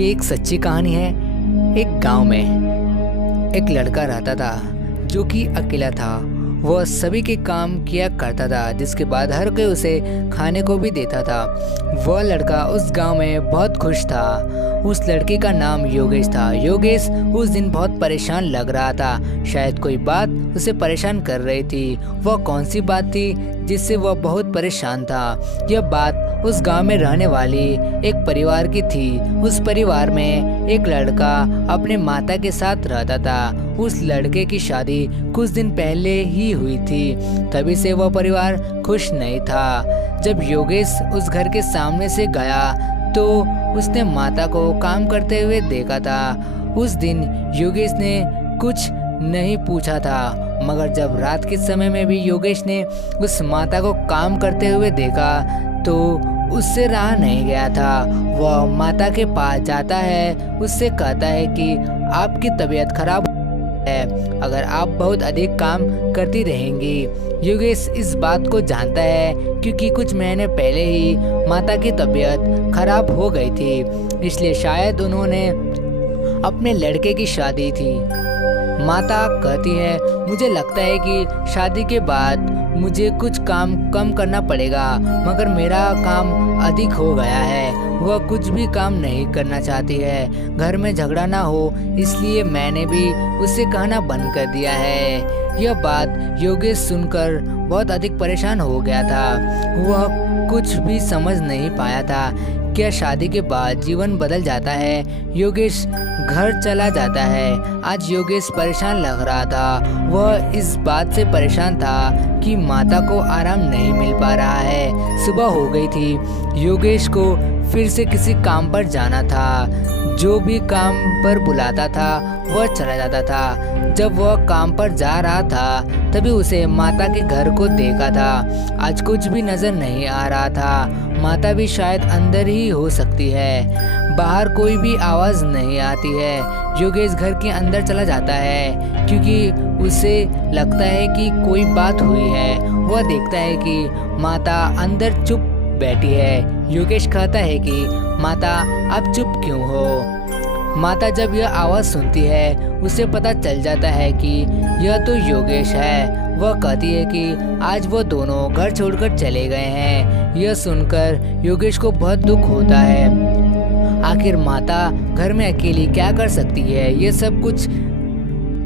ये एक सच्ची कहानी है। एक गांव में एक लड़का रहता था जो कि अकेला था। वह सभी के काम किया करता था, जिसके बाद हर कोई उसे खाने को भी देता था। वह लड़का उस गांव में बहुत खुश था। उस लड़के का नाम योगेश था। योगेश उस दिन बहुत परेशान लग रहा था। शायद कोई बात उसे परेशान कर रही थी। वह कौन सी बात थी जिससे वह बहुत परेशान था? यह बात उस गांव में रहने वाली एक परिवार की थी। उस परिवार में एक लड़का अपने माता के साथ रहता था। उस लड़के की शादी कुछ दिन पहले ही हुई थी, तभी से वह परिवार खुश नहीं था। जब योगेश उस घर के सामने से गया तो उसने माता को काम करते हुए देखा था। उस दिन योगेश ने कुछ नहीं पूछा था, मगर जब रात के समय में भी योगेश ने उस माता को काम करते हुए देखा तो उससे रहा नहीं गया था। वह माता के पास जाता है, उससे कहता है कि आपकी तबीयत खराब है, अगर आप बहुत अधिक काम करती रहेंगी। योगेश इस बात को जानता है क्योंकि कुछ महीने पहले ही माता की तबीयत खराब हो गई थी, इसलिए शायद उन्होंने अपने लड़के की शादी थी। माता कहती है, मुझे लगता है कि शादी के बाद मुझे कुछ काम कम करना पड़ेगा, मगर मेरा काम अधिक हो गया है। वह कुछ भी काम नहीं करना चाहती है। घर में झगड़ा ना हो इसलिए मैंने भी उससे कहना बंद कर दिया है। यह बात योगेश सुनकर बहुत अधिक परेशान हो गया था। वह कुछ भी समझ नहीं पाया था। क्या शादी के बाद जीवन बदल जाता है? योगेश घर चला जाता है। आज योगेश परेशान लग रहा था। वह इस बात से परेशान था कि माता को आराम नहीं मिल पा रहा है। सुबह हो गई थी। योगेश को फिर से किसी काम पर जाना था। जो भी काम पर बुलाता था वह चला जाता था। जब वह काम पर जा रहा था तभी उसे माता के घर को देखा था। आज कुछ भी नजर नहीं आ रहा था। माता भी शायद अंदर ही हो सकती है। बाहर कोई भी आवाज़ नहीं आती है। योगेश घर के अंदर चला जाता है क्योंकि उसे लगता है कि कोई बात हुई है। वह देखता है कि माता अंदर चुप बैठी है। योगेश कहता है कि माता आप चुप क्यों हो? माता जब यह आवाज़ सुनती है उसे पता चल जाता है कि यह तो योगेश है। वह कहती है कि आज वो दोनों घर छोड़कर चले गए हैं। यह सुनकर योगेश को बहुत दुख होता है। आखिर माता घर में अकेली क्या कर सकती है? ये सब कुछ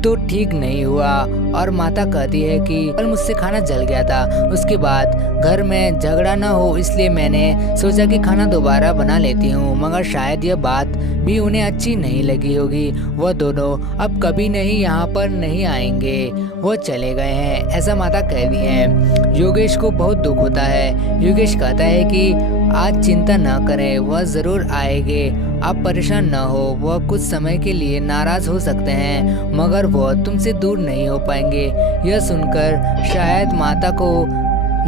तो ठीक नहीं हुआ। और माता कहती है कि कल मुझसे खाना जल गया था, उसके बाद घर में झगड़ा ना हो इसलिए मैंने सोचा कि खाना दोबारा बना लेती हूँ, मगर शायद यह बात भी उन्हें अच्छी नहीं लगी होगी। वह दोनों अब कभी नहीं यहाँ पर नहीं आएंगे, वो चले गए हैं, ऐसा माता कह रही है। योगेश को बहुत दुख होता है। योगेश कहता है कि आज चिंता ना करें, वह ज़रूर आएंगे, आप परेशान न हो। वह कुछ समय के लिए नाराज़ हो सकते हैं मगर वह तुमसे दूर नहीं हो पाएंगे। यह सुनकर शायद माता को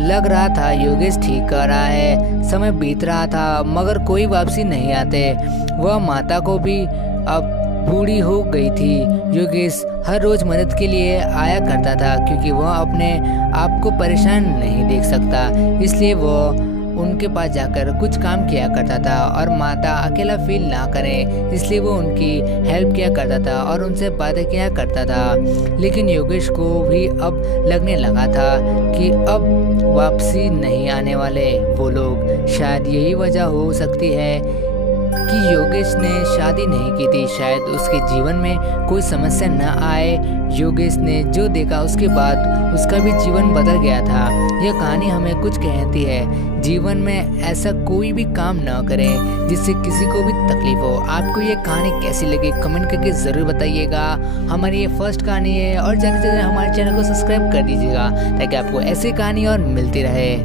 लग रहा था योगेश ठीक कर रहा है। समय बीत रहा था मगर कोई वापसी नहीं आते। वह माता को भी अब बूढ़ी हो गई थी। योगेश हर रोज़ मदद के लिए आया करता था क्योंकि वह अपने आप को परेशान नहीं देख सकता, इसलिए वह उनके पास जाकर कुछ काम किया करता था और माता अकेला फील ना करे इसलिए वो उनकी हेल्प किया करता था और उनसे बातें किया करता था। लेकिन योगेश को भी अब लगने लगा था कि अब वापसी नहीं आने वाले वो लोग। शायद यही वजह हो सकती है कि योगेश ने शादी नहीं की थी। शायद उसके जीवन में कोई समस्या न आए। योगेश ने जो देखा उसके बाद उसका भी जीवन बदल गया था। यह कहानी हमें कुछ कहती है, जीवन में ऐसा कोई भी काम न करें जिससे किसी को भी तकलीफ हो। आपको ये कहानी कैसी लगी कमेंट करके ज़रूर बताइएगा। हमारी ये फर्स्ट कहानी है और जाते जाते हमारे चैनल को सब्सक्राइब कर दीजिएगा ताकि आपको ऐसी कहानी और मिलती रहे।